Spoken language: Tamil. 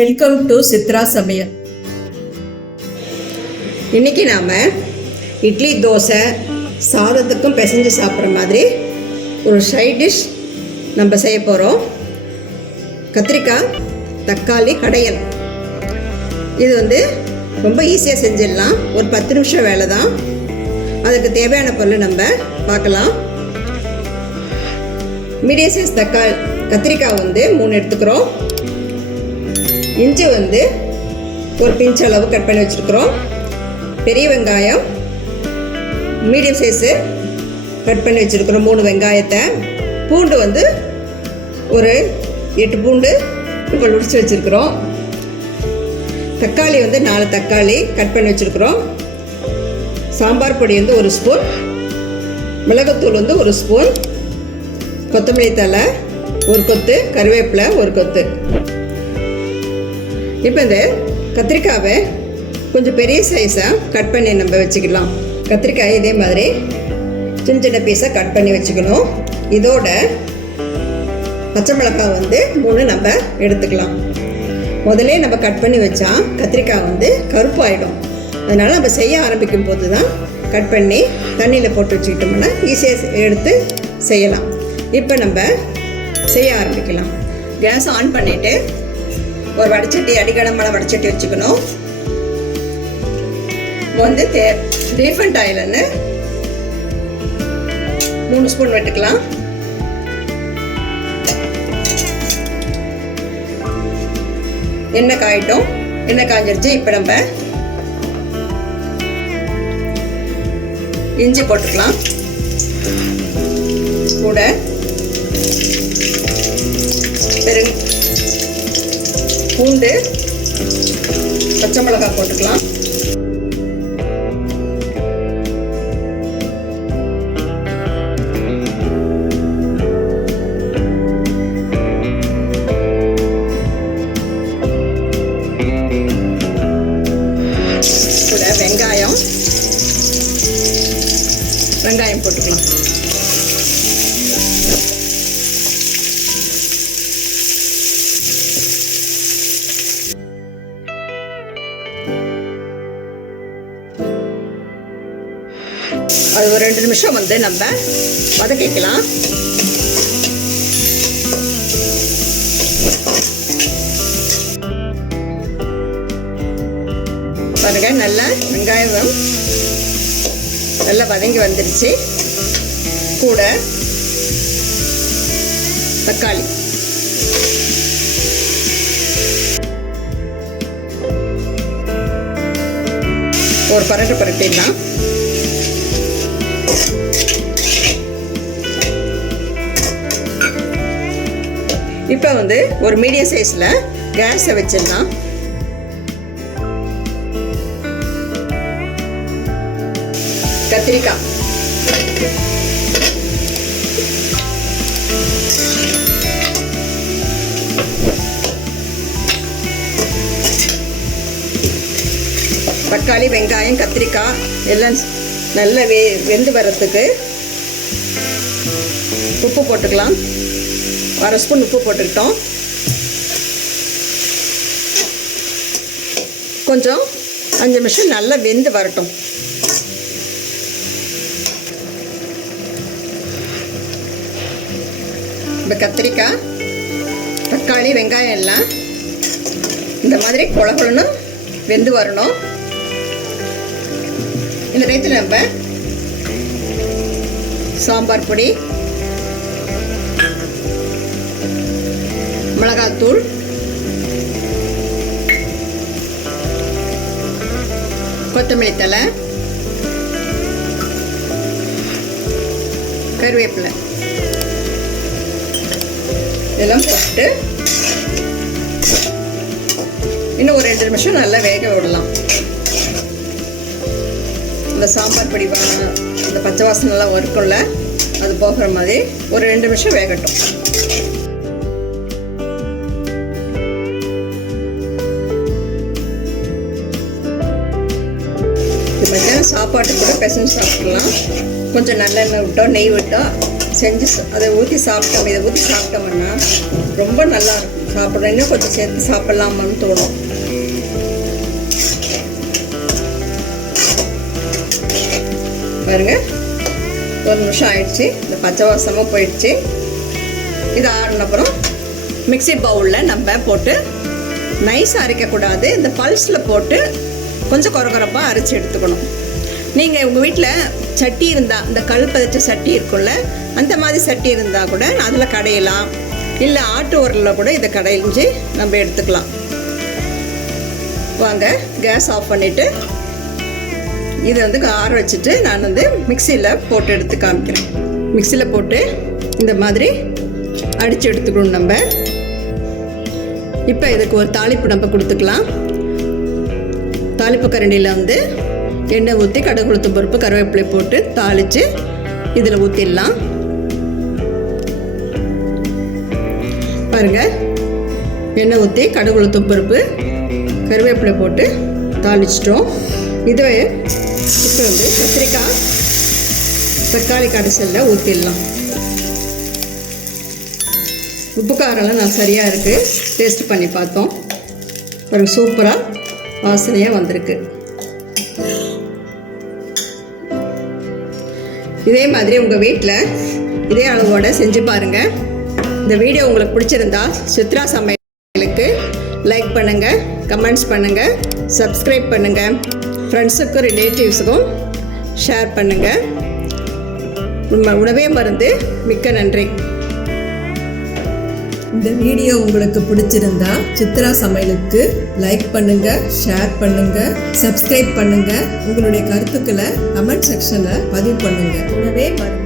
வெல்கம் டு சித்ரா சமையல். இன்றைக்கி நாம் இட்லி தோசை சாதத்துக்கும் பிசைஞ்சு சாப்பிட்ற மாதிரி ஒரு சைட் டிஷ் நம்ம செய்ய போகிறோம். கத்திரிக்காய் தக்காளி கடையல். இது ரொம்ப ஈஸியாக செஞ்சிடலாம். ஒரு 10 நிமிஷம் வேலை தான். அதுக்கு தேவையான பொருள் நம்ம பார்க்கலாம். மீடியம் சைஸ் கத்திரிக்காய் 3 எடுத்துக்கிறோம். இஞ்சி ஒரு பிஞ்ச் அளவு கட் பண்ணி வச்சுருக்குறோம். பெரிய வெங்காயம் மீடியம் சைஸு கட் பண்ணி வச்சுருக்குறோம். 3 வெங்காயத்தை. பூண்டு ஒரு 8 பூண்டு இப்போ உரித்து வச்சுருக்குறோம். தக்காளி 4 தக்காளி கட் பண்ணி வச்சுருக்குறோம். சாம்பார் பொடி 1 ஸ்பூன், மிளகுத்தூள் 1 ஸ்பூன், கொத்தமல்லி தழை 1 கொத்து, கருவேப்பிலை 1 கொத்து. இப்போ இந்த கத்திரிக்காவை கொஞ்சம் பெரிய சைஸாக கட் பண்ணி நம்ம வச்சுக்கலாம். கத்திரிக்காய் இதே மாதிரி சின்ன சின்ன பீஸாக கட் பண்ணி வச்சுக்கணும். இதோட பச்சை மிளகாய் 3 நம்ம எடுத்துக்கலாம். முதலே நம்ம கட் பண்ணி வச்சா கத்திரிக்காய் கருப்பாயிடும். அதனால் நம்ம செய்ய ஆரம்பிக்கும் போது தான் கட் பண்ணி தண்ணியில் போட்டு வச்சுக்கிட்டோம்னா ஈஸியாக எடுத்து செய்யலாம். இப்போ நம்ம செய்ய ஆரம்பிக்கலாம். கேஸ் ஆன் பண்ணிவிட்டு ஒரு வடைச்சட்டி, அடிக்கடமான வடைச்சட்டி வச்சுக்கணும். ரீஃபண்ட் ஆயில் 3 ஸ்பூன் விட்டுக்கலாம். எண்ணெய் காயிட்டும். எண்ணெய் காஞ்சிருச்சு. இப்போ நம்ம இஞ்சி போட்டுக்கலாம். கூட பூண்டு, பச்சை மிளகாய் போட்டுக்கலாம். கூட வெங்காயம் போட்டுக்கலாம். அது ஒரு 2 நிமிஷம் நம்ம வதக்கிக்கலாம். பாருங்க, நல்லா வெங்காயம் நல்லா வதங்கி வந்துருச்சு. கூட தக்காளி ஒரு பரட்டிடலாம். இப்போ ஒரு மீடியம் சைஸில் கேஸை வச்சிடலாம். கத்திரிக்காய் தக்காளி, வெங்காயம், கத்திரிக்காய் எல்லாம் நல்லா வெந்து வரத்துக்கு உப்பு போட்டுக்கலாம். 1/2 ஸ்பூன் உப்பு போட்டுக்கிட்டோம். கொஞ்சம் 5 நிமிஷம் நல்லா வெந்து வரட்டும். இப்போ கத்திரிக்காய், தக்காளி, வெங்காயம் எல்லாம் இந்த மாதிரி குழகுன்னு வெந்து வரணும். இந்த நேரத்தில் நம்ம சாம்பார் பொடி, மிளகாத்தூள், கொத்தமல்லி தழை, கருவேப்பிலை இதெல்லாம் போட்டு இன்னும் ஒரு 2 நிமிஷம் நல்லா வேக விடலாம். இந்த சாம்பார் பொடி இந்த பச்சை வாசனை நல்லா வறுக்கும்ல, அது போகிற மாதிரி ஒரு 2 நிமிஷம் வேகட்டும். இது மத்தியானம் சாப்பாட்டு கூட பிசைஞ்சு சாப்பிடலாம். கொஞ்சம் நல்லெண்ணெய் விட்டோம், நெய் விட்டோம் செஞ்சு அதை ஊற்றி சாப்பிட்டோம். இதை ஊற்றி சாப்பிட்டோம்னா ரொம்ப நல்லா இருக்கும். சாப்பிட்றோம், இன்னும் கொஞ்சம் சேர்த்து சாப்பிட்லாமான்னு தோணும். பாருங்க, ஒரு நிமிஷம் ஆயிடுச்சு, இந்த பச்சை வாசமும் போயிடுச்சு. இது ஆறினப்புறம் மிக்ஸி பவுலில் நம்ம போட்டு நைஸாக அரைக்கக்கூடாது, இந்த பல்ஸில் போட்டு கொஞ்சம் கொரகொரப்பாக அரைச்சி எடுத்துக்கணும். நீங்கள் உங்கள் வீட்டில் சட்டி இருந்தால், இந்த கல் பதிச்ச சட்டி இருக்குல்ல, அந்த மாதிரி சட்டி இருந்தால் கூட அதில் கடையலாம், இல்லை ஆட்டு உரலில் கூட இதை கடைஞ்சி நம்ம எடுத்துக்கலாம். வாங்க, கேஸ் ஆஃப் பண்ணிவிட்டு இதை வந்து ஆற வச்சுட்டு நான் வந்து மிக்சியில் போட்டு எடுத்து காமிக்கிறேன். மிக்சியில் போட்டு இந்த மாதிரி அடித்து எடுத்துக்கணும் நம்ம. இப்போ இதுக்கு ஒரு தாளிப்பு நம்ம கொடுத்துக்கலாம். தாளிப்பு கரண்டியில் வந்து எண்ணெய் ஊற்றி கடுகு உளுத்தம் பருப்பு கருவேப்பிலை போட்டு தாளித்து இதில் ஊற்றிடலாம். பாருங்கள், எண்ணெய் ஊற்றி கடுகு உளுத்தம் பருப்பு கருவேப்பிலை போட்டு தாளிச்சிட்டோம். இதுவே இப்போ வந்து கத்திரிக்காய் தக்காளி கடைசலில் ஊற்றிடலாம். உப்பு காரம்லாம் நான் சரியாக இருக்குது, டேஸ்ட் பண்ணி பார்த்தோம். பாருங்கள், சூப்பராக வாசனையாக வந்திருக்கு. இதே மாதிரி உங்கள் வீட்டில் இதே அளவோடு செஞ்சு பாருங்கள். இந்த வீடியோ உங்களுக்கு பிடிச்சிருந்தா சித்ரா சமையலுக்கு லைக் பண்ணுங்கள், கமெண்ட்ஸ் பண்ணுங்கள், சப்ஸ்கிரைப் பண்ணுங்கள், ஃப்ரெண்ட்ஸுக்கும் ரிலேட்டிவ்ஸுக்கும் ஷேர் பண்ணுங்கள். உணவே மருந்து. மிக்க நன்றி. இந்த வீடியோ உங்களுக்கு பிடிச்சிருந்தா சித்ரா சமையலுக்கு லைக் பண்ணுங்க, ஷேர் பண்ணுங்க, சப்ஸ்கிரைப் பண்ணுங்க. உங்களுடைய கருத்துக்களை கமெண்ட் செக்ஷன்ல பதிவு பண்ணுங்க. உணவே மருந்து.